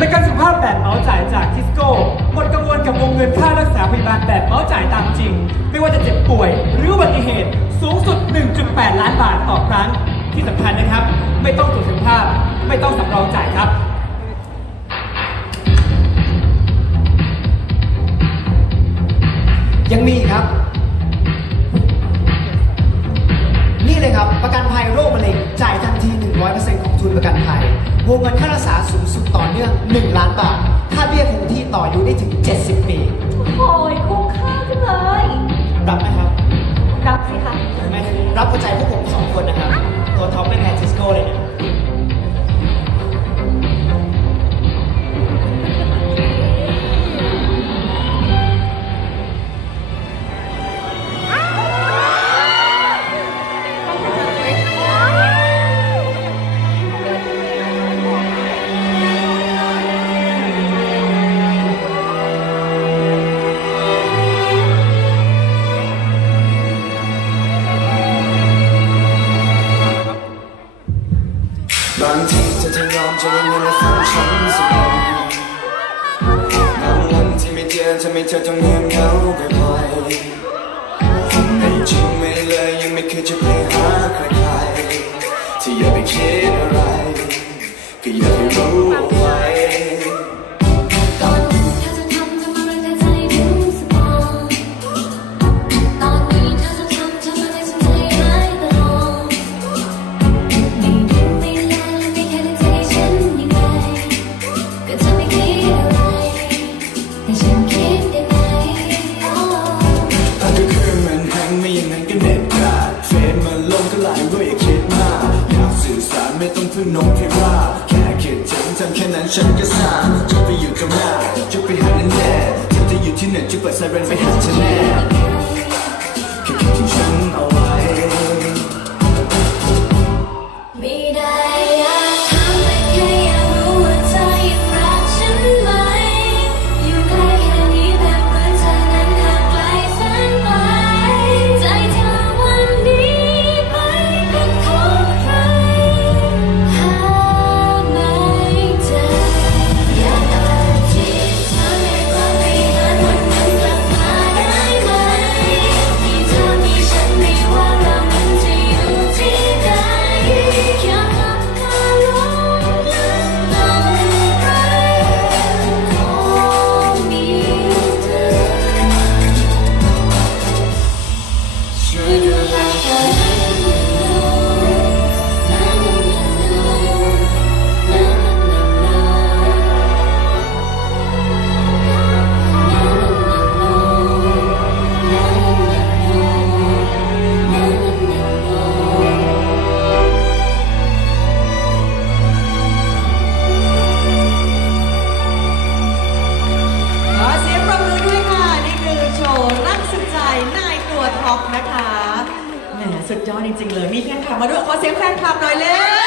ประกันสุขภาพแบบเหมาจ่ายจากทิสโก้หมดกังวลกับวงเงินค่ารักษาพยาบาลแบบเหมาจ่ายตามจริงไม่ว่าจะเจ็บป่วยหรืออุบัติเหตุสูงสุด 1.8 ล้านบาทต่อครั้งที่สำคัญนะครับไม่ต้องตรวจสุขภาพไม่ต้องสำรองจ่ายครับยังมีครับนี่เลยครับประกันภัยโรคมะเร็งจ่ายทันที 100% ของทุนประกันภัยวงเงินค่ารักษาสูงสุดต่อเนื่อง1 ล้านบาทค่าเบี้ยคงที่ต่ออายุได้ถึง70 ปีโอ้ยคุ้มค่าจังเลยรับไหมครับรับสิคะไม่รับหัวใจพวกผม2 คนนะครับตัวท็อปเป็นแทนทิสโก้เลยนะบางทีเธอจะยอมจะยังไงและฟังฉันสักหน่อยบางวันที่ไม่เจอจะไม่เธอต้องเงียบเหงาบ่อยๆให้จริงไม่เลยยังไม่เคยจะไปหาใครๆที่อย่าไปคิดอะไรก็อย่าไปรู้เอาไว้ตอนนั้นเธอจะทำอะไรแต่ใจถึงสมองตอนนี้เธอจะทำอะไรฉันใจหายตลอดไม่ดูไม่แลไม่แค่ในใจฉันยังไงก็จะไม่คิดอะไรแต่ฉันคิดยังไงตอนกลางคืนมันแห้งไม่อย่างนั้นก็เด็ดขาดเฟซมันลงก็ไลน์ด้วยอย่าคิดมากอยากสื่อสารไม่ต้องพึ่งนกพิราบแค่คิดถึงทำแค่นั้นฉันก็สามจะไปอยู่ตรงหน้าจะไปหาแน่แน่เธอจะอยู่ที่ไหนจะเปิดไซเรนไปหาเธอแน่แค่คิดถึงฉันเอาไว้ไม่ได้อยากถามแต่แค่อยากรู้ว่าเธอยังรักฉันไหมอยู่ใกล้แค่นี้แบบเหมือนเธอนั้นห่างไกลแสนไกลใจเธอวันนี้ไปเป็นของใครหาไม่เจออยากเอาที่เธอในความไม่หันวันนั้นกลับมาได้ไหมมีเธอมีฉันไม่ว่าเรามันจะอยู่ที่ใดแค่ทำเธอหลงลืมต้องไรคงมีเธอช่วยดูแลกันขอเสียงปรบมือด้วยค่ะ นี่คือโชว์รักสุดใจนายตัวท็อปนะคะแหมสุดยอดจริงๆเลย มีแฟนคลับมาด้วย ขอเสียงแฟนคลับหน่อยเลย